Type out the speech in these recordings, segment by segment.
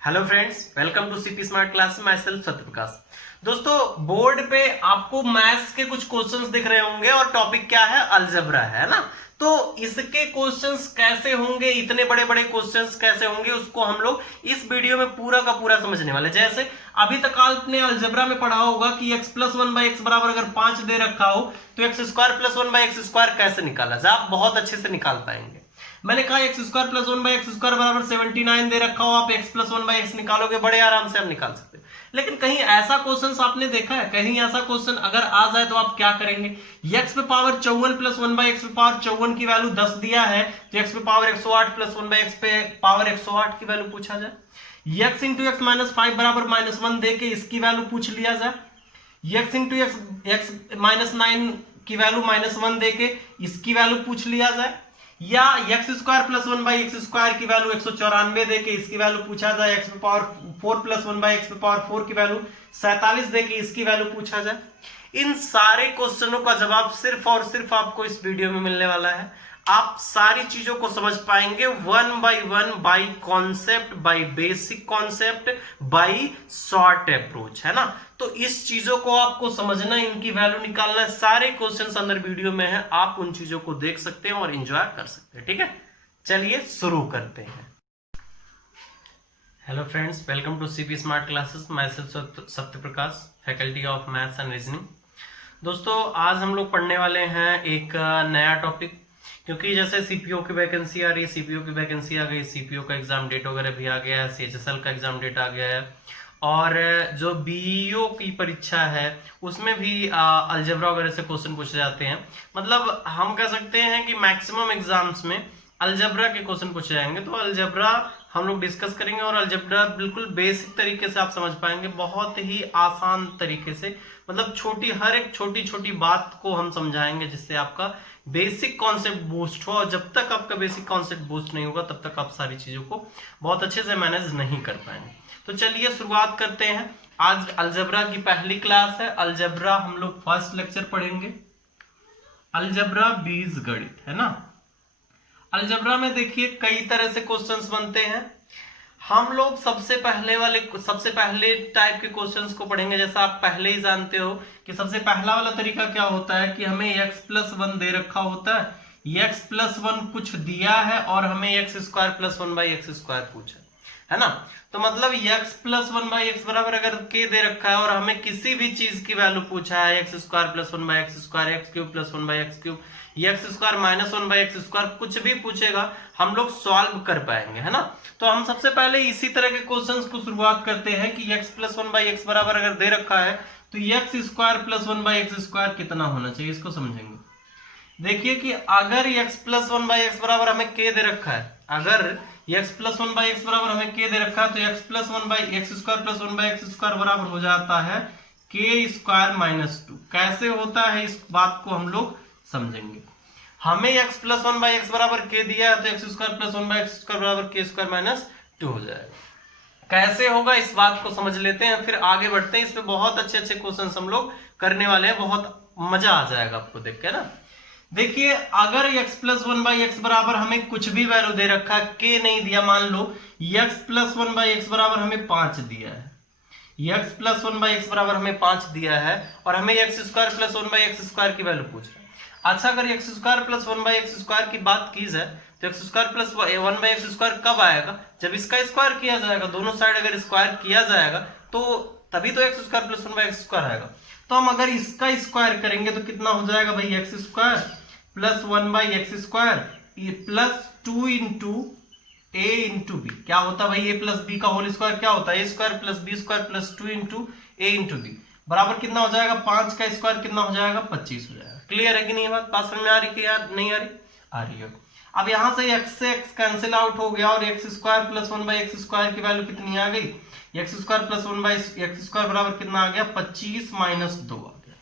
Hello friends, welcome to CP smart class. Myself Satya Prakash. दोस्तों, board पे आपको maths के कुछ क्वेश्चंस दिख रहे होंगे और टॉपिक क्या है? अलजेब्रा है ना। तो इसके क्वेश्चंस कैसे होंगे, इतने बड़े बड़े क्वेश्चंस कैसे होंगे, उसको हम लोग इस वीडियो में पूरा का पूरा समझने वाले। जैसे अभी तक आपने अलजेब्रा में पढ़ा होगा कि x plus one by x बराबर अगर 5 दे रखा हो तो x square plus one by x square कैसे निकाला जाए, आप बहुत अच्छे से निकाल पाएंगे। मैंने कहा x square plus one by x square बराबर 79 दे रखा हो, आप x plus one by x निकालोगे, बड़े आराम से आप निकाल सकते हो। लेकिन कहीं ऐसा क्वेश्चन आपने देखा है? कहीं ऐसा क्वेश्चन अगर आ जाए तो आप क्या करेंगे? एक्स पे power 54 plus one by x पे पावर 54 की वैल्यू 10 दिया है तो एक्स पे power 108 plus one by x पे पावर 108 की वैल्यू पूछा जाए। एक्स इंटू एक्स माइनस 5 बराबर -1 दे के इसकी वैल्यू पूछ लिया जाए। एक्स इंटू एक्स माइनस 9 की वैल्यू -1 दे के इसकी वैल्यू पूछ लिया जाए, या x square plus one by x square की वैल्यू 194 दे के इसकी वैल्यू पूछा जाए। एक्स पे power 4 plus one by x पे पावर 4 की वैल्यू 47 दे के इसकी वैल्यू पूछा जाए। इन सारे क्वेश्चनों का जवाब सिर्फ और सिर्फ आपको इस वीडियो में मिलने वाला है। आप सारी चीजों को समझ पाएंगे one by concept, by basic concept, by short approach, है ना। तो इस चीजों को आपको समझना, इनकी वैल्यू निकालना, सारे क्वेश्चंस अंदर वीडियो में है, आप उन चीजों को देख सकते हैं और एंजॉय कर सकते हैं। ठीक है, चलिए शुरू करते हैं। Hello friends, welcome to CP smart classes. Myself Satya Prakash, faculty of maths and reasoning. दोस्तों, आज हम लोग पढ़ने वाले हैं एक नया टॉपिक, क्योंकि जैसे सीपीओ की वैकेंसी आ रही है, सीपीओ की वैकेंसी आ गई, सीपीओ का एग्जाम डेट वगैरह भी आ गया है, सीएचएसएल का एग्जाम डेट आ गया है, और जो बीईओ की परीक्षा है उसमें भी अलजेब्रा वगैरह से क्वेश्चन पूछे जाते हैं। मतलब हम कह सकते हैं कि मैक्सिमम एग्जाम्स में अलजेब्रा के क्वेश्चन पूछे जाएंगे। तो अलजेब्रा हम लोग डिस्कस करेंगे और अलजेब्रा बिल्कुल बेसिक तरीके से आप समझ पाएंगे, बहुत ही आसान तरीके से। मतलब हर एक छोटी छोटी बात को हम समझाएंगे जिससे आपका बेसिक कॉन्सेप्ट बूस्ट हो, और जब तक आपका बेसिक कॉन्सेप्ट बूस्ट नहीं होगा तब तक आप सारी चीजों को बहुत अच्छे से मैनेज नहीं कर पाएंगे। तो चलिए शुरुआत करते हैं। आज अलजेब्रा की पहली क्लास है। अलजेब्रा हम लोग फर्स्ट लेक्चर पढ़ेंगे, अलजेब्रा बीजगणित, है ना। अलजेब्रा में देखिए कई तरह से क्वेश्चंस बनते हैं। हम लोग सबसे पहले टाइप के क्वेश्चंस को पढ़ेंगे। जैसा आप पहले ही जानते हो कि सबसे पहला वाला तरीका क्या होता है कि हमें x प्लस वन दे रखा होता है, x प्लस वन कुछ दिया है और हमें x square plus one by x square पूछा है ना। तो मतलब x plus one by x बराबर अगर k दे रखा है और हमें किसी भी चीज की वैल्यू पूछा है, x square plus one by x square, x cube plus one by x cube, x square minus one by x square, कुछ भी पूछेगा हम लोग सॉल्व कर पाएंगे, है ना। तो हम सबसे पहले इसी तरह के क्वेश्चंस को शुरुआत करते हैं कि x plus one by x बराबर अगर दे रखा है तो x square plus one by x square कितना होना चाहिए, इसको समझेंगे। देखिए कि अगर x plus one by x बराबर हमें k दे रखा है, अगर x plus one by x बराबर हमें k दे रखा है तो x plus one by x square plus one by x square बराबर हो जाता है k स्क्वायर माइनस 2। कैसे होता है इस बात को हम लोग समझेंगे। हमें x plus one by x बराबर k दिया है तो x square plus one by x square बराबर k स्क्वायर माइनस 2 हो जाएगा। कैसे होगा इस बात को समझ लेते हैं, फिर आगे बढ़ते हैं। इसमें बहुत अच्छे अच्छे क्वेश्चंस हम लोग करने वाले हैं, बहुत मजा आ जाएगा आपको देख के ना। देखिए अगर x plus one by x बराबर हमें कुछ भी वैल्यू दे रखा है, k नहीं दिया, मान लो x plus one by x बराबर हमें 5 दिया है, x plus one by x बराबर हमें 5 दिया है और हमें x square plus one by x square की वैल्यू पूछ रहा है। अच्छा, अगर x square plus one by x square की बात की जाए तो x square plus one by x square कब आएगा? जब इसका स्क्वायर किया जाएगा, दोनों साइड अगर स्क्वायर किया जाएगा तो तभी तो x square plus one by x square आएगा। तो हम अगर इसका स्क्वायर करेंगे तो कितना हो जाएगा भाई? X square plus one by x square plus 2 into a into b. क्या होता है भाई? ए प्लस बी का होल स्क्वायर क्या होता है? A square plus b square plus 2 into a into b बराबर कितना हो जाएगा? 5 का स्क्वायर कितना हो जाएगा? 25 हो जाएगा। क्लियर है कि नहीं? बात समझ में आ रही कि यार नहीं आ रही? आ रही है। अब यहां से x कैंसिल आउट हो गया और x square plus one by x square की वैल्यू कितनी आ गई? X square plus one by x square बराबर कितना आ गया? 25 माइनस 2 आ गया।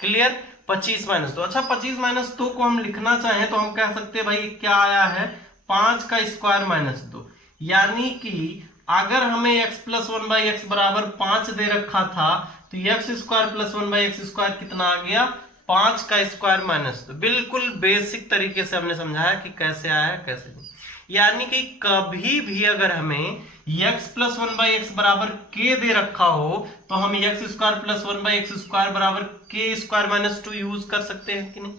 क्लियर? 25 माइनस 2। अच्छा, 25 माइनस 2 को हम लिखना चाहें तो हम कह सकते हैं भाई क्या आया है? 5 का स्क्वायर माइनस 2। यानी कि अगर हमें x plus one by x बराबर 5 दे रखा था तो x square plus one by x square कितना आ गया? 5 का स्क्वायर माइनस 2। बिल्कुल बेसिक तरीके से हमने समझाया कि कैसे आया है कैसे नहीं। यानी कि कभी भी अगर हमें x plus one by x बराबर k दे रखा हो तो हम x square plus one by x square बराबर k स्क्वायर माइनस 2 यूज कर सकते हैं कि नहीं?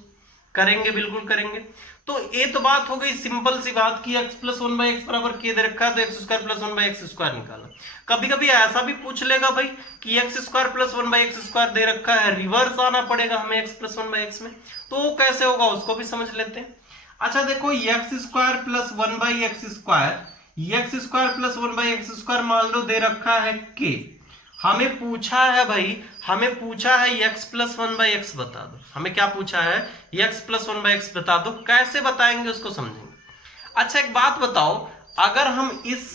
करेंगे, बिल्कुल करेंगे। तो ये तो बात हो गई सिंपल सी बात की x plus one by x बराबर k दे रखा है तो x square plus one by x square निकाला। कभी कभी ऐसा भी पूछ लेगा भाई कि x square plus one by x square दे रखा है, रिवर्स आना पड़ेगा हमें x plus one by x में, तो वो कैसे होगा उसको भी समझ लेते हैं। अच्छा देखो, x square plus one by X plus one by x square मान लो दे रखा है k। हमें पूछा है भाई, हमें पूछा है x plus one by x बता दो। हमें क्या पूछा है? x plus one by x बता दो। कैसे बताएंगे उसको समझेंगे। अच्छा एक बात बताओ, अगर हम इस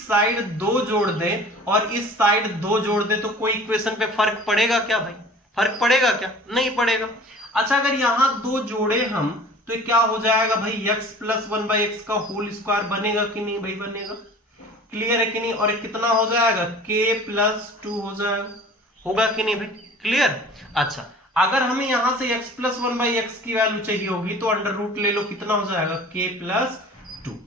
साइड 2 जोड़ दें और इस साइड 2 जोड़ दें तो कोई इक्वेशन पे फर्क पड़ेगा क्या भाई? फर्क पड़ेगा क्या? नहीं पड़ेगा। अच्छा अगर यहां 2 जोड़े हम तो क्या हो जाएगा भाई? x plus one by X का होल स्क्वायर बनेगा कि नहीं भाई? बनेगा। क्लियर है कि नहीं? और कितना हो जाएगा? k प्लस 2 हो जाएगा। होगा कि नहीं भाई? क्लियर। अच्छा अगर हमें यहां से x plus one by x की वैल्यू चाहिए होगी तो अंडर रूट ले लो, कितना हो जाएगा? k plus 2।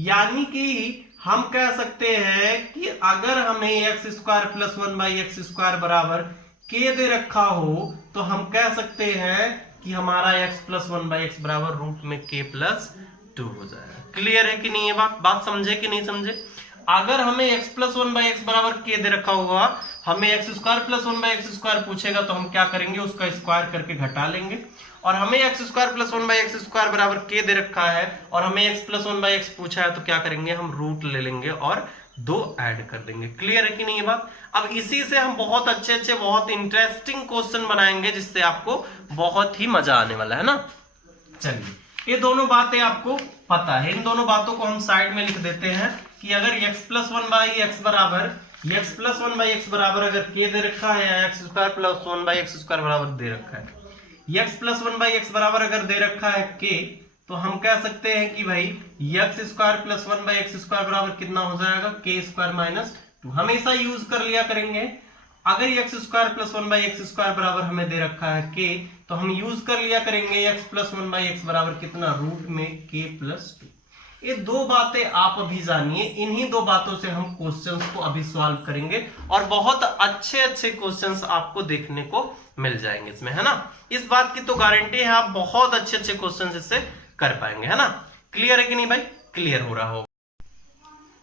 यानी कि हम कह सकते हैं कि अगर हमें x square plus one by x square बराबर k दे रखा हो तो हम कह सकते हैं कि हमारा x plus one by x बराबर रूट में k प्लस 2 हो जाएगा। क्लियर है कि नहीं? ये बात समझे कि नहीं समझे? अगर हमें x plus one by x बराबर k दे रखा होगा, हमें x square plus one by x square पूछेगा तो हम क्या करेंगे? उसका स्क्वायर करके घटा लेंगे। और हमें x square plus one by x square बराबर k दे रखा है और हमें x plus one by x पूछा है तो क्या करेंगे? हम रूट ले लेंगे और 2 ऐड कर देंगे। क्लियर है कि नहीं ये बात? अब इसी से हम बहुत अच्छे बहुत इंटरेस्टिंग क्वेश्चन बनाएंगे जिससे आपको बहुत ही मजा आने वाला है ना। चलिए ये दोनों बातें आपको पता है, इन दोनों बातों को हम साइड में लिख देते हैं कि अगर x plus one by x बराबर अगर k दे रखा है या x square plus one by x square बराबर दे रखा है, x plus one by x बराबर अगर दे रखा है k तो हम कह सकते हैं कि भाई x square plus one by x square बराबर कितना हो जाएगा? k square minus 2। हमेशा यूज कर लिया करेंगे। अगर x square plus one by x square बराबर हमें दे रखा है k तो हम यूज कर लिया करेंगे x plus one by x बराबर कितना? रूट में k प्लस 2। ये 2 बातें आप अभी जानिए, इन्हीं 2 बातों से हम क्वेश्चंस को अभी सॉल्व करेंगे और बहुत अच्छे क्वेश्चंस आपको देखने को मिल जाएंगे इसमें, है ना। इस बात की तो गारंटी है आप बहुत अच्छे क्वेश्चंस इससे कर पाएंगे, है ना। क्लियर है कि नहीं भाई? क्लियर हो रहा हो।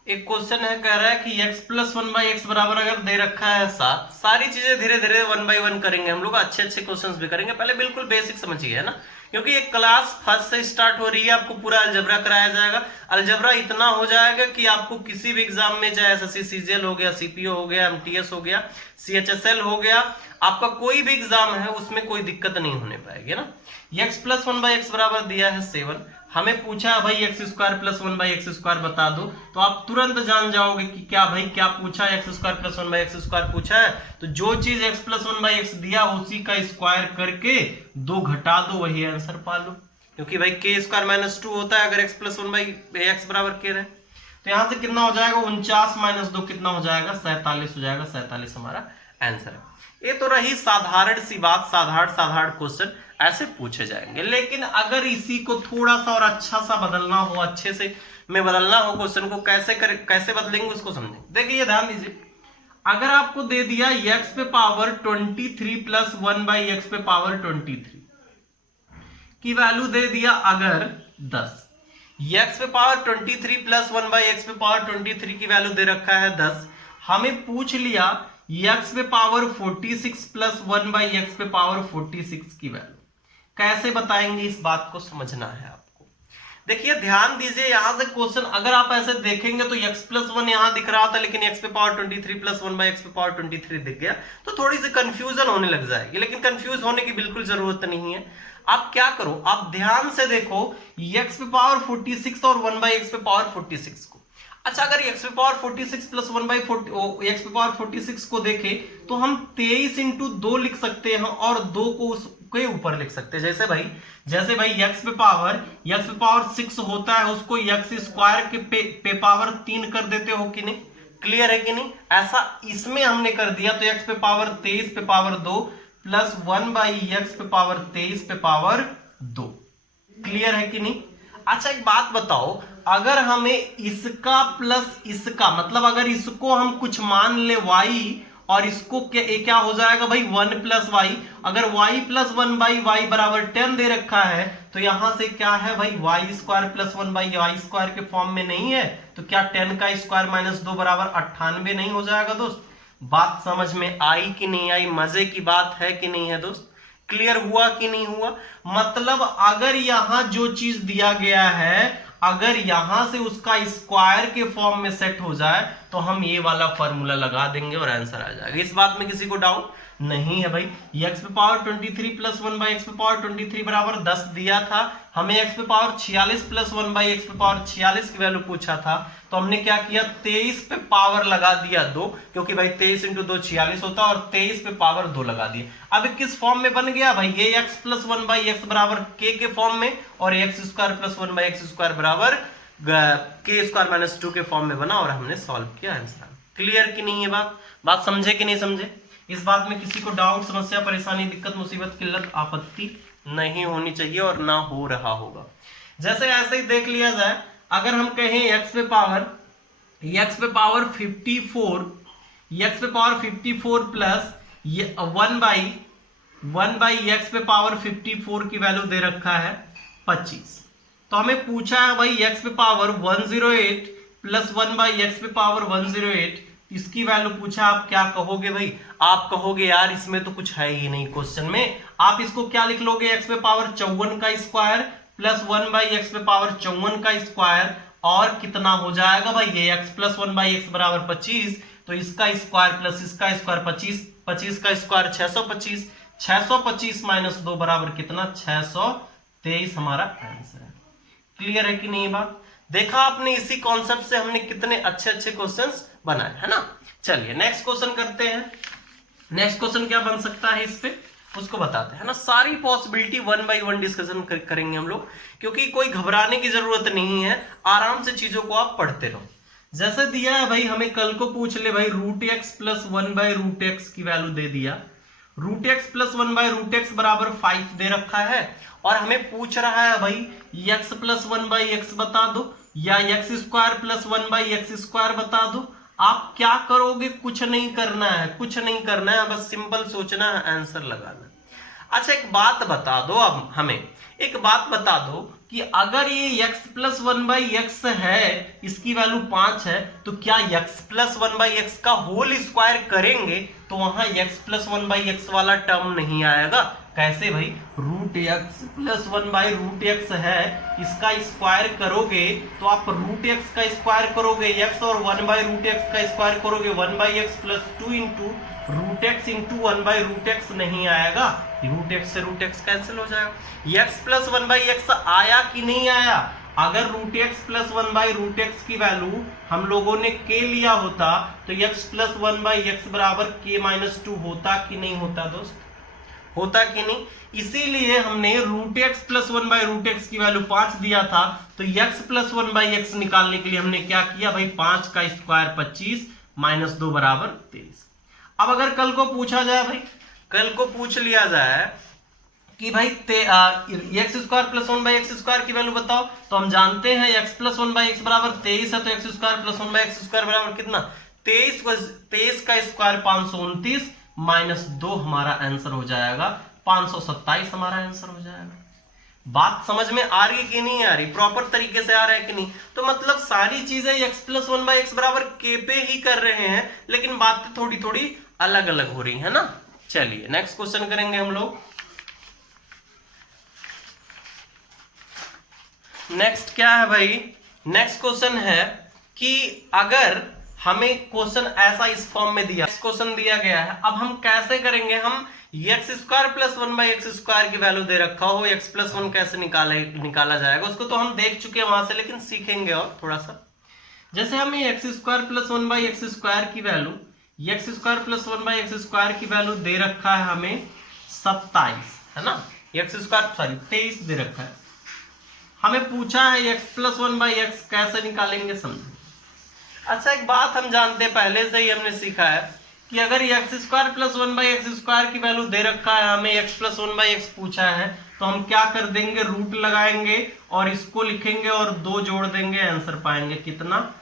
एक क्वेश्चन है, कह रहा है कि x plus one by x बराबर अगर दे रखा है 7। सारी चीजें धीरे धीरे 1 बाई 1 करेंगे हम लोग, अच्छे क्वेश्चंस भी करेंगे। पहले बिल्कुल बेसिक समझिए, है ना, क्योंकि ये क्लास फर्स्ट से स्टार्ट हो रही है। आपको पूरा अलजबरा कराया जाएगा। अलजबरा इतना हो जाएगा कि आपको किसी भी एग्जाम में, चाहे एसएससी सीजीएल हो गया, सीपीओ हो गया, एमटीएस हो गया, सीएचएसएल हो गया, आपका कोई भी एग्जाम है उसमें कोई दिक्कत नहीं होने पाएगी ना। x plus one by x बराबर दिया है 7, हमें पूछा है भाई x square plus one by x square बता दो, तो आप तुरंत जान जाओगे कि क्या भाई क्या पूछा है, x square plus one by x square पूछा है, तो जो चीज x plus one by x दिया उसी का स्क्वायर करके 2 घटा दो, वही आंसर पा लो। क्योंकि भाई के स्क्वायर माइनस 2 होता है अगर x plus one by x बराबर के रहे, तो यहां से कितना हो जाएगा? 49 माइनस 2 कितना हो जाएगा? 47 हो जाएगा। 47 हमारा आंसर है। ये तो रही साधारण सी बात, साधारण क्वेश्चन ऐसे पूछे जाएंगे। लेकिन अगर इसी को थोड़ा सा और अच्छा सा बदलना हो, अच्छे से में बदलना हो क्वेश्चन को, कैसे बदलेंगे उसको समझें। देखिए ध्यान दीजिए, अगर आपको दे दिया x पे पावर 23 प्लस 1 बाई एक्स पे पावर 23 की वैल्यू दे दिया अगर 10, x पे पावर 23 प्लस 1 बाई एक्स पे पावर 23 की वैल्यू दे रखा है 10, हमें पूछ लिया x पे पावर 46 प्लस 1 बाई एक्स पे पावर 46 की वैल्यू, कैसे बताएंगे इस बात को समझना है आपको। देखिए ध्यान दीजिए, यहां से क्वेश्चन अगर आप ऐसे देखेंगे तो x प्लस 1 यहां दिख रहा था, लेकिन x पे पावर 23 प्लस 1 बाई एक्स पे पावर 23 दिख गया, तो थोड़ी सी कंफ्यूजन होने लग जाएगी। लेकिन कंफ्यूज होने की बिल्कुल जरूरत नहीं है। आप क्या करो, आप ध्यान से देखो x पे पावर 46 और 1 बाई एक्स पे पावर 46 को। अच्छा अगर x पे पावर 46 प्लस 1 बाई x पे पावर 46 को देखे तो हम 23 इंटू 2 लिख सकते हैं और 2 को उसके ऊपर लिख सकते हैं। जैसे भाई x पे पावर 6 होता है, उसको x स्क्वायर के पे पावर 3 कर देते हो कि नहीं? क्लियर है कि नहीं? ऐसा इसमें हमने कर दिया, तो x पे पावर 23 पे पावर 2 प्लस 1 बाई एक्स पे पावर 23 पे पावर 2। क्लियर है कि नहीं? अच्छा एक बात बताओ, अगर हमें इसका प्लस इसका मतलब अगर इसको हम कुछ मान ले y और इसको क्या हो जाएगा भाई 1 प्लस वाई। अगर y प्लस 1 बाई वाई बराबर 10 दे रखा है तो यहां से क्या है भाई Y square plus 1 by Y square के फॉर्म में नहीं है, तो क्या 10 का स्क्वायर माइनस 2 बराबर 98 नहीं हो जाएगा दोस्त। बात समझ में आई कि नहीं आई, मजे की बात है कि नहीं है दोस्त, क्लियर हुआ कि नहीं हुआ। मतलब अगर यहां जो चीज दिया गया है अगर यहां से उसका स्क्वायर के फॉर्म में सेट हो जाए तो हम ये वाला फॉर्मूला लगा देंगे और आंसर आ जाएगा। इस बात में किसी को डाउट नहीं है भाई। x पे पावर 23 प्लस 1 बाई एक्स पे पावर 23 बराबर 10 दिया था, हमें x पे पावर 46 प्लस 1 बाई एक्स पे पावर 46 की वैल्यू पूछा था, तो हमने क्या किया 23 पे पावर लगा दिया 2, क्योंकि भाई 23 इंटू 2 46 होता और 23 पे पावर 2 लगा दिया। अब किस फॉर्म में बन गया भाई, ये x प्लस 1 बाई एक्स बराबर के फॉर्म में और x square plus 1 by x square बराबर के स्क्वायर माइनस 2 के फॉर्म में बना और हमने सॉल्व किया आंसर। क्लियर कि नहीं है बात समझे कि नहीं समझे। इस बात में किसी को डाउट समस्या परेशानी दिक्कत मुसीबत किल्लत आपत्ति नहीं होनी चाहिए और ना हो रहा होगा। जैसे ऐसे ही देख लिया जाए, अगर हम कहें x पे पावर 54 प्लस 1 बाई x पे पावर 54 की वैल्यू दे रखा है 25, तो हमें पूछा है भाई x पे पावर 108 प्लस 1 बाई एक्स पे पावर 108, इसकी वैल्यू पूछा। आप क्या कहोगे भाई, आप कहोगे यार इसमें तो कुछ है ही नहीं क्वेश्चन में, आप इसको क्या लिख लोगे x पे पावर 54 का स्क्वायर प्लस 1 बाई एक्स पे पावर 54 का स्क्वायर और कितना हो जाएगा भाई ये x प्लस 1 बाई एक्स बराबर 25, तो इसका स्क्वायर प्लस इसका स्क्वायर 25 का स्क्वायर 625 माइनस 2 बराबर कितना 623 हमारा आंसर है। क्लियर है कि नहीं बात। देखा आपने, इसी कॉन्सेप्ट से हमने कितने अच्छे अच्छे क्वेश्चंस बनाए है ना। चलिए नेक्स्ट क्वेश्चन करते हैं। नेक्स्ट क्वेश्चन क्या बन सकता है इस पे उसको बताते हैं ना। सारी पॉसिबिलिटी 1 बाई 1 डिस्कशन करेंगे हम लोग, क्योंकि कोई घबराने की जरूरत नहीं है, आराम से चीजों को आप पढ़ते रहो। जैसे दिया है भाई, हमें कल को पूछ ले भाई root X plus 1 by root X की वैल्यू दे दिया, root X plus 1 by root X बराबर 5 दे रखा है और हमें पूछ रहा है भाई x प्लस 1 बाई एक्स बता दो या x square plus 1 by x square बता दो। आप क्या करोगे, कुछ नहीं करना है, कुछ नहीं करना है, बस सिंपल सोचना है, आंसर लगाना। अच्छा एक बात बता दो, अब हमें एक बात बता दो कि अगर ये x प्लस 1 बाई एक्स है, इसकी वैल्यू 5 है, तो क्या x प्लस 1 बाई एक्स का होल स्क्वायर करेंगे तो वहां x प्लस 1 बाई एक्स वाला टर्म नहीं आएगा। कैसे भाई, root X plus 1 by root X है, इसका स्क्वायर करोगे तो आप रूट एक्स का स्क्वायर करोगे x और 1 बाई रूट एक्स का स्क्वायर करोगे 1 by X plus 2 into root X into 1 by root X नहीं आएगा, रूट एक्स से रूट एक्स कैंसिल हो जाएगा। x प्लस 1 बाई एक्स आया कि नहीं आया। अगर root X plus 1 by root X की वैल्यू हम लोगों ने k लिया होता तो x प्लस 1 बाई एक्स बराबर k माइनस 2 होता कि नहीं होता दोस्त, होता कि नहीं। इसीलिए हमने root X plus 1 by root X की वैल्यू 5 दिया था, तो x प्लस 1 बाई एक्स निकालने के लिए हमने क्या किया भाई 5 का स्क्वायर 25 माइनस 2 बराबर 23। अब अगर कल को पूछा जाए भाई, कल को पूछ लिया जाए कि भाई x square plus 1 by x square की वैल्यू बताओ, तो हम जानते हैं x प्लस 1 बाई एक्स बराबर 23 है, तो x square plus 1 by x square बराबर कितना 23 का स्क्वायर 529 माइनस 2 हमारा आंसर हो जाएगा 527 हमारा आंसर हो जाएगा। बात समझ में आ रही है कि नहीं आ रही, प्रॉपर तरीके से आ रहा है कि नहीं। तो मतलब सारी चीजें x प्लस 1 बाई एक्स बराबर k पे ही कर रहे हैं, लेकिन बातें थोड़ी थोड़ी अलग अलग हो रही है ना। चलिए नेक्स्ट क्वेश्चन करेंगे हम लोग। नेक्स्ट क्या है भाई, नेक्स्ट क्वेश्चन है कि अगर हमें क्वेश्चन ऐसा इस फॉर्म में दिया, क्वेश्चन दिया गया है, अब हम कैसे करेंगे, हम x square plus 1 by x square की वैल्यू दे रखा हो, एक्स प्लस 1 कैसे निकाला जाएगा उसको तो हम देख चुके हैं वहां से, लेकिन सीखेंगे और थोड़ा सा। जैसे हमें x square plus 1 by x square की value, x square plus 1 by x square की वैल्यू दे रखा है हमें 27 है ना, एक्स स्क्वायर सॉरी 23 दे रखा है, हमें पूछा है x प्लस 1 बाई एक्स कैसे निकालेंगे समझो। अच्छा एक बात हम जानते हैं, पहले से ही हमने सीखा है कि अगर एक्स स्क्वायर प्लस 1/x² की वैल्यू दे रखा है, हमें x प्लस 1/x पूछा है, तो हम क्या कर देंगे, रूट लगाएंगे और इसको लिखेंगे और 2 जोड़ देंगे, आंसर पाएंगे कितना,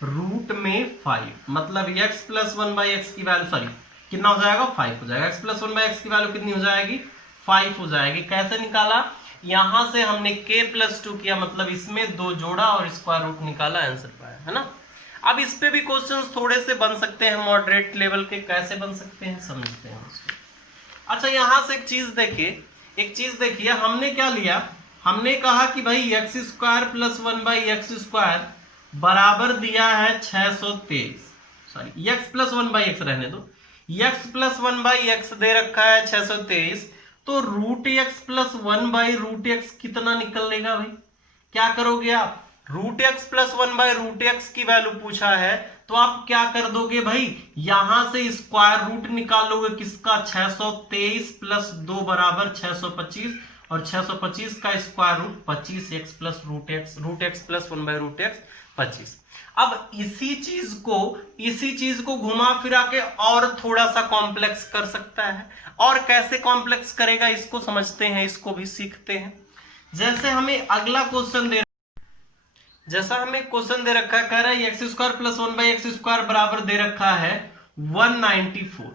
रूट में 5। मतलब x प्लस 1/x की वैल्यू सॉरी कितना हो जाएगा, 5 हो जाएगा। x प्लस 1/x की वैल्यू कितनी हो जाएगी, 5 हो जाएगी। कैसे निकाला, यहां से हमने k प्लस 2 किया, मतलब इसमें 2 जोड़ा और स्क्वायर रूट निकाला, आंसर पाया, है ना। अब इस पे भी क्वेश्चंस थोड़े से बन सकते हैं मॉडरेट लेवल के, कैसे बन सकते हैं समझते हैं उसको। अच्छा यहां से एक चीज देखिए, हमने क्या लिया, हमने कहा कि भाई x² प्लस 1/x² बराबर दिया है 623, सॉरी x प्लस 1/x रहने दो, x प्लस 1/x दे रखा है 623, तो रूट x प्लस 1/√x कितना निकलेगा भाई, क्या करोगे आप, रूट एक्स प्लस 1/√x की वैल्यू पूछा है, तो आप क्या कर दोगे भाई, यहां से स्क्वायर रूट निकालोगे किसका, 623 प्लस 2 बराबर 625, और 625 का square root 25, x plus root X plus 1/√x 25। अब इसी चीज को घुमा फिरा के और थोड़ा सा कॉम्प्लेक्स कर सकता है, और कैसे कॉम्प्लेक्स करेगा इसको समझते हैं, इसको भी सीखते हैं। जैसे हमें अगला क्वेश्चन दे रखा है, कह रहा है x² प्लस 1/x² बराबर दे रखा है 194,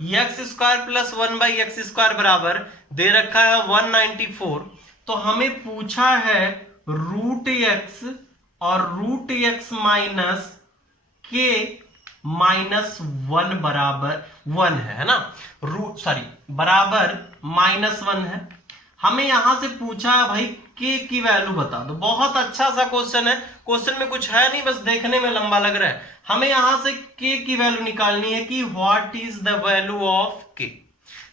x² प्लस 1/x² बराबर दे रखा है 194, तो हमें पूछा है रूट x और root x minus k minus 1 बराबर 1 है ना, बराबर -1 है। हमें यहां से पूछा है भाई k की वैल्यू बता दो। बहुत अच्छा सा क्वेश्चन है, क्वेश्चन में कुछ है नहीं, बस देखने में लंबा लग रहा है। हमें यहां से k की वैल्यू निकालनी है कि what is the value of k।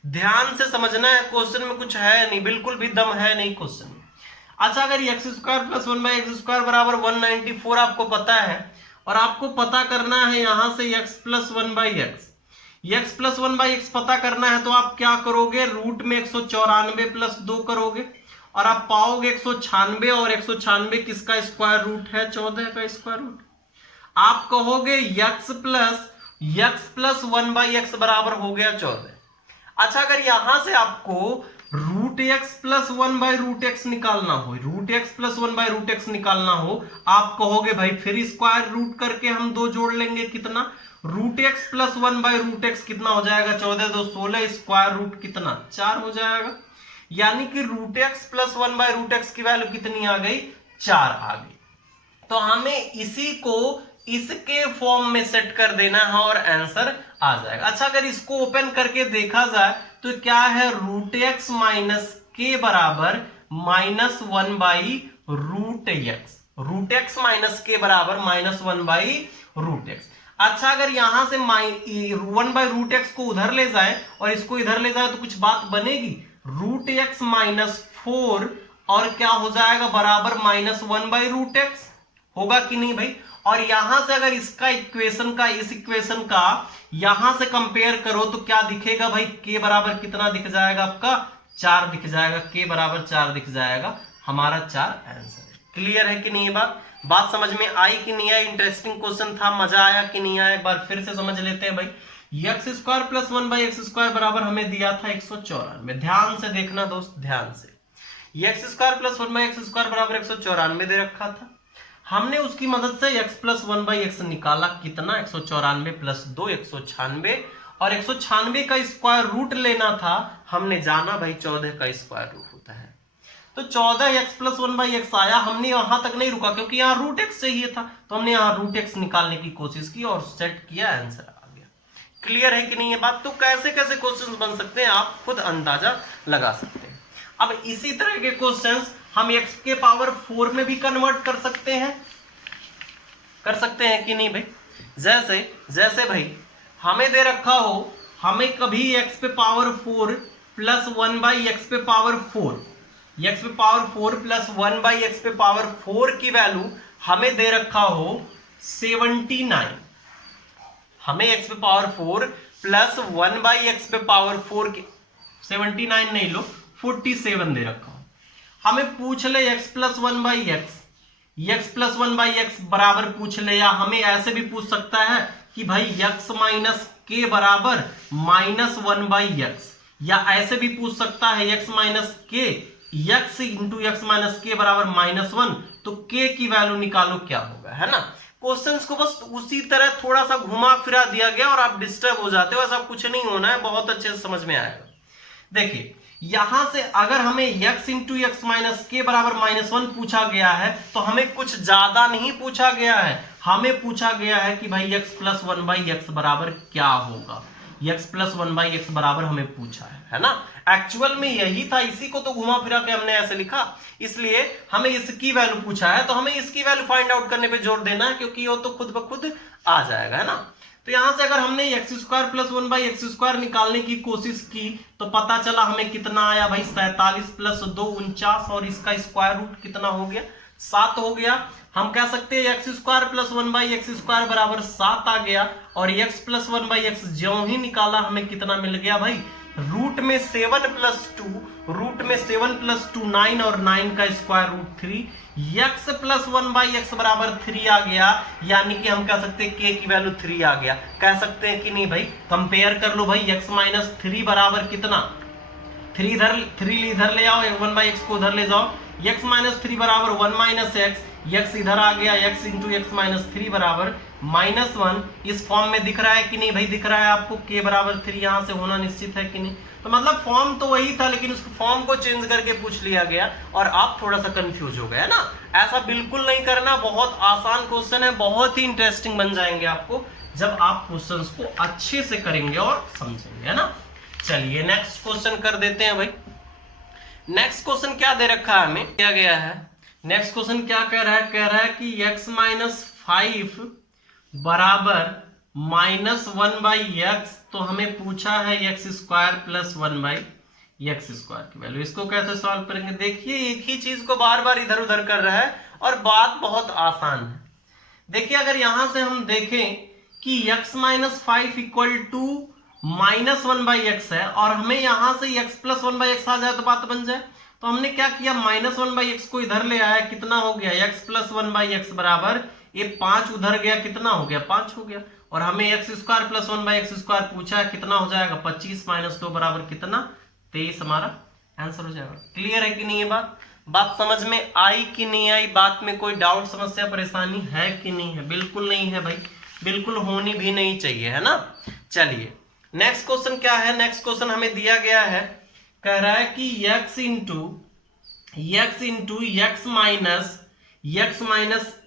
ध्यान से समझना है, क्वेश्चन में कुछ है नहीं, बिल्कुल भी दम है नहीं क्वेश्चन में। अच्छा अगर x² प्लस 1/x² बराबर 194 आपको पता है, और आपको पता करना है यहां से x प्लस 1/x पता करना है, तो आप क्या करोगे, रूट में 194 प्लस 2 करोगे, और आप पाओगे 196, और 196 किसका स्क्वायर रूट है, 14 का स्क्वायर रूट। आप कहोगे x प्लस 1/x बराबर हो गया 14। अच्छा अगर यहां से आपको रूट x प्लस 1/√x निकालना हो, आप कहोगे भाई फिर स्क्वायर रूट करके हम 2 जोड़ लेंगे, कितना, रूट x प्लस 1/√x कितना हो जाएगा, 14 2 16, स्क्वायर रूट कितना 4 हो जाएगा। यानी कि रूट x प्लस 1/√x की वैल्यू कितनी आ गई, 4 आ गई। तो हमें इसी को इसके फॉर्म में सेट कर देना है और आंसर आ जाएगा। अच्छा अगर इसको ओपन करके देखा जाए तो क्या है, रूट x माइनस के बराबर -1/√x, रूट x माइनस के बराबर -1/√x। अच्छा अगर यहां से 1/√x को उधर ले जाए और इसको इधर ले जाए तो कुछ बात बनेगी, रूट x माइनस 4 और क्या हो जाएगा, बराबर -1/√x होगा कि नहीं भाई। और यहां से अगर इसका इक्वेशन का इस इक्वेशन का यहां से कंपेयर करो तो क्या दिखेगा भाई, k बराबर कितना दिख जाएगा आपका, 4 दिख जाएगा, k बराबर 4 दिख जाएगा, हमारा 4 आंसर है। क्लियर है कि नहीं, बात समझ में आई कि नहीं आई, इंटरेस्टिंग क्वेश्चन था, मजा आया कि नहीं आया, एक बार फिर से समझ लेते हैं भाई। x² प्लस 1/x² बराबर हमें दिया था 194, ध्यान से देखना दोस्त, ध्यान से, x² प्लस 1/x² बराबर 194 दे रखा था, हमने उसकी मदद से x प्लस 1/x निकाला, कितना, 194 प्लस 2 196, और 196 का स्क्वायर रूट लेना था, हमने जाना भाई 14 का स्क्वायर रूट होता है, तो 14x प्लस 1/x आया। हमने वहां तक नहीं रुका क्योंकि यहाँ रूट x चाहिए था, तो हमने यहाँ रूट x निकालने की कोशिश की और सेट किया, आंसर आ गया। क्लियर है कि नहीं ये बात। तो कैसे कैसे क्वेश्चंस बन सकते हैं आप खुद अंदाजा लगा सकते हैं। अब इसी तरह के क्वेश्चंस हम x के पावर 4 में भी कन्वर्ट कर सकते हैं कि नहीं भाई। जैसे भाई हमें दे रखा हो, हमें कभी x पे पावर 4 प्लस 1/x पे पावर 4, x पे पावर 4 प्लस 1/x पे पावर 4 की वैल्यू हमें दे रखा हो 79, हमें x पे पावर 4 प्लस 1/x पे पावर 4 की 79 नहीं लो 47 दे रखा हो, हमें पूछ ले x प्लस 1/x बराबर पूछ ले, या हमें ऐसे भी पूछ सकता है कि भाई x माइनस के बराबर -1/x, या ऐसे भी पूछ सकता है x माइनस के, x इंटू एक्स माइनस के बराबर -1, तो k की वैल्यू निकालो क्या होगा, है ना। क्वेश्चंस को बस उसी तरह थोड़ा सा घुमा फिरा दिया गया और आप डिस्टर्ब हो जाते हो, ऐसा कुछ नहीं होना है, बहुत अच्छे से समझ में आएगा। देखिए यहां से अगर हमें x इंटू एक्स माइनस के बराबर -1 पूछा गया है, तो हमें कुछ ज्यादा नहीं पूछा गया है, हमें पूछा गया है कि भाई x प्लस 1/x बराबर क्या होगा, x प्लस 1/x बराबर हमें पूछा है ना। एक्चुअल में यही था, इसी को तो घुमा फिरा के हमने ऐसे लिखा, इसलिए हमें इसकी वैल्यू पूछा है, तो हमें इसकी वैल्यू फाइंड आउट करने पे जोर देना है, क्योंकि वो तो खुद ब खुद आ जाएगा, है ना। तो यहां से अगर हमने x² प्लस 1/x² निकालने की कोशिश की, तो पता चला हमें कितना आया भाई 47 प्लस 2 49, और इसका स्क्वायर रूट कितना हो गया 7 हो गया। हम कह सकते हैं x² प्लस 1/x² बराबर 7 आ गया, और x प्लस 1/x ज्यों ही निकाला हमें कितना मिल गया भाई, रूट में 7 प्लस 2, रूट में 7 प्लस 2 9, और 9 का square root 3, x plus 1/x बराबर 3 आ गया, यानी कि हम कह सकते हैं k की वैल्यू 3 आ गया। कह सकते हैं कि नहीं भाई, कंपेयर कर लो भाई, x माइनस 3 बराबर कितना, 3 इधर ले आओ, 1/x को उधर ले जाओ, x माइनस 3 बराबर 1 माइनस x, x इधर आ गया, x इंटू एक्स माइनस 3 बराबर -1। इस फॉर्म में दिख रहा है कि नहीं भाई, दिख रहा है आपको, k बराबर 3 यहां से होना निश्चित है कि नहीं। तो मतलब फॉर्म तो वही था, लेकिन उस फॉर्म को चेंज करके पूछ लिया गया और आप थोड़ा सा कंफ्यूज हो गए ना। ऐसा बिल्कुल नहीं करना, बहुत आसान क्वेश्चन है, बहुत ही इंटरेस्टिंग बन जाएंगे आपको जब आप क्वेश्चंस को अच्छे से करेंगे और समझेंगे, है ना। चलिए नेक्स्ट क्वेश्चन कर देते हैं भाई। नेक्स्ट क्वेश्चन क्या दे रखा है हमें, क्या गया है, नेक्स्ट क्वेश्चन क्या कह रहा है, कह रहा है कि x माइनस 5 बराबर -1/x, तो हमें पूछा है x² प्लस 1/x² की वैल्यू। इसको कैसे सॉल्व करेंगे, देखिए एक ही चीज को बार बार इधर उधर कर रहा है और बात बहुत आसान है। देखिए अगर यहां से हम देखें कि x minus 5 equal to -1/x है, और हमें यहां से x प्लस 1/x आ जाए तो बात बन जाए, तो हमने क्या किया, -1/x को इधर ले आया, कितना हो गया x प्लस 1/x बराबर, ये 5 उधर गया, कितना हो गया 5 हो गया, और हमें x² प्लस 1/x² पूछा है, कितना हो जाएगा 25 माइनस 2 बराबर कितना 23, हमारा आंसर हो जाएगा। क्लियर है कि नहीं, ये बात समझ में आई कि नहीं आई, बात में कोई डाउट समस्या परेशानी है कि नहीं है, बिल्कुल नहीं है भाई, बिल्कुल होनी भी नहीं चाहिए, है ना। चलिए नेक्स्ट क्वेश्चन क्या है, नेक्स्ट क्वेश्चन हमें दिया गया है, कह रहा है कि x इंटू एक्स माइनस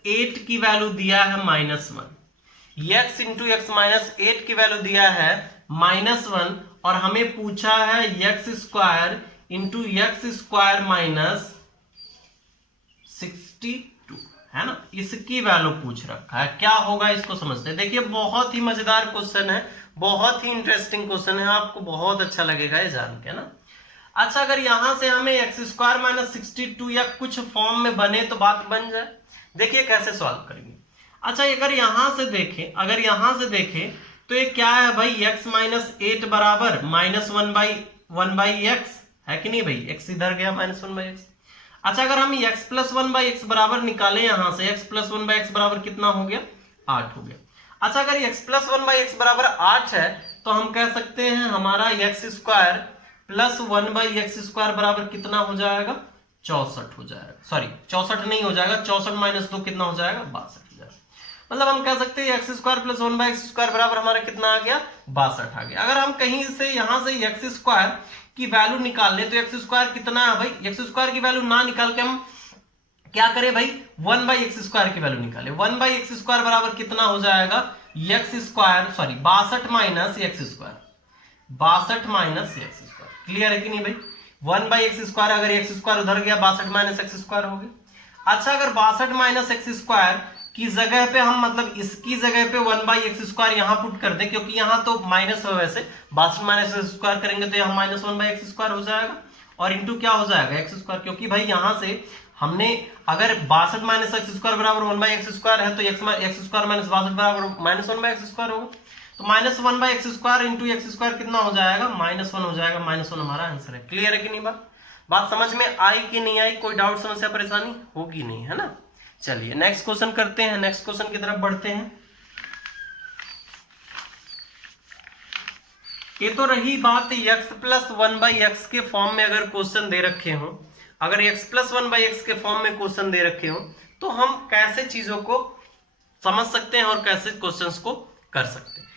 8 की वैल्यू दिया है -1, x इंटू एक्स माइनस 8 की वैल्यू दिया है -1, और हमें पूछा है x² इंटू x² माइनस 62, है ना, इसकी वैल्यू पूछ रखा है, क्या होगा इसको समझते हैं। देखिए बहुत ही मजेदार क्वेश्चन है, बहुत ही इंटरेस्टिंग क्वेश्चन है, आपको बहुत अच्छा लगेगा ये जान के ना। अच्छा अगर यहां से हमें x² माइनस 62 या कुछ फॉर्म में बने तो बात बन जाए, देखिए कैसे सॉल्व करेंगे। अच्छा अगर यहां से देखें तो ये क्या है भाई, x माइनस 8 बराबर -1/x है कि नहीं भाई, x इधर गया -1/x। अच्छा अगर हम x प्लस 1/x बराबर निकालें, यहां से x प्लस 1/x बराबर कितना हो गया 8 हो गया। अच्छा अगर x प्लस 1/x बराबर 8 है, तो हम कह सकते हैं हमारा x² प्लस 1/x² बराबर कितना हो जाएगा 64 हो जाएगा, सॉरी 64 नहीं हो जाएगा, 64 माइनस 2 कितना हो जाएगा 62 हो जाएगा। मतलब हम कह सकते हैं x² प्लस 1/x² बराबर हमारा कितना आ गया 62 आ गया। अगर हम कहीं से यहां से x² की वैल्यू निकाल ले, तो x² कितना है भाई, x² की वैल्यू ना निकाल के हम क्या करें भाई, 1/x² की वैल्यू निकाले, 1/x² बराबर कितना हो जाएगा x², sorry 62 minus x², 62 minus x²। Clear है कि नहीं भाई, 1/x², अगर x² उधर गया 62 माइनस x² हो गया। अच्छा अगर 62 माइनस x² की जगह पे हम, मतलब इसकी जगह पे 1/x² यहां पुट कर दे, क्योंकि यहां तो माइनस है, वैसे 62 माइनस x² करेंगे तो यहां -1/x² हो जाएगा, और इंटू क्या हो जाएगा x², क्योंकि भाई यहां से हमने अगर 62 माइनस x² बराबर 1/x² है, तो x² माइनस 62 बराबर -1/x² होगा, तो -1/x² इंटू x² कितना हो जाएगा -1 हो जाएगा, -1 हमारा आंसर है। क्लियर है कि नहीं, बात समझ में आई कि नहीं आई, कोई डाउट समस्या परेशानी होगी नहीं, है ना। चलिए नेक्स्ट क्वेश्चन करते हैं, नेक्स्ट क्वेश्चन की तरफ बढ़ते हैं। ये तो रही बात x प्लस 1/x के फॉर्म में अगर क्वेश्चन दे रखे हो, अगर x प्लस 1/x के फॉर्म में क्वेश्चन दे रखे हो तो हम कैसे चीजों को समझ सकते हैं और कैसे क्वेश्चंस को कर सकते हैं।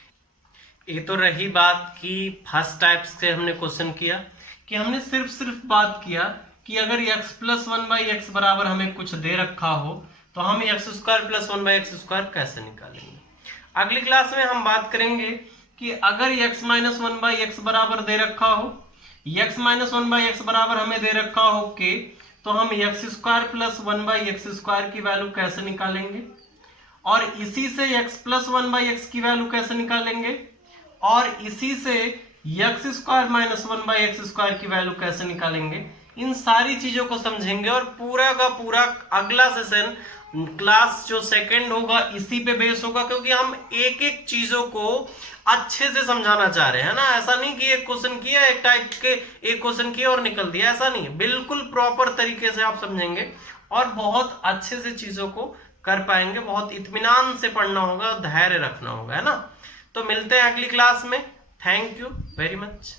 ये तो रही बात कि फर्स्ट टाइप्स के हमने क्वेश्चन किया कि हमने सिर्फ बात किया कि अगर x प्लस 1/x बराबर हमें कुछ दे रखा हो तो हम x² प्लस 1/x² कैसे निकालेंगे। अगली क्लास में हम बात करेंगे कि अगर x माइनस 1/x बराबर दे रखा हो, x माइनस 1/x बराबर हमें दे रखा हो के, तो हम x² प्लस 1/x² की वैल्यू कैसे निकालेंगे, और इसी से x प्लस 1/x की वैल्यू कैसे निकालेंगे, और इसी से x² माइनस 1/x² की वैल्यू कैसे निकालेंगे। इन सारी चीजों को समझेंगे और पूरा का पूरा अगला सेशन क्लास जो सेकंड होगा इसी पे बेस होगा, क्योंकि हम एक एक चीजों को अच्छे से समझाना चाह रहे हैं ना। ऐसा नहीं कि एक क्वेश्चन किया, एक टाइप के एक क्वेश्चन किया और निकल दिया, ऐसा नहीं। बिल्कुल प्रॉपर तरीके से आप समझेंगे और बहुत अच्छे से चीजों को कर पाएंगे। बहुत इत्मीनान से पढ़ना होगा, धैर्य रखना होगा, है ना। तो मिलते हैं अगली क्लास में। Thank you very much.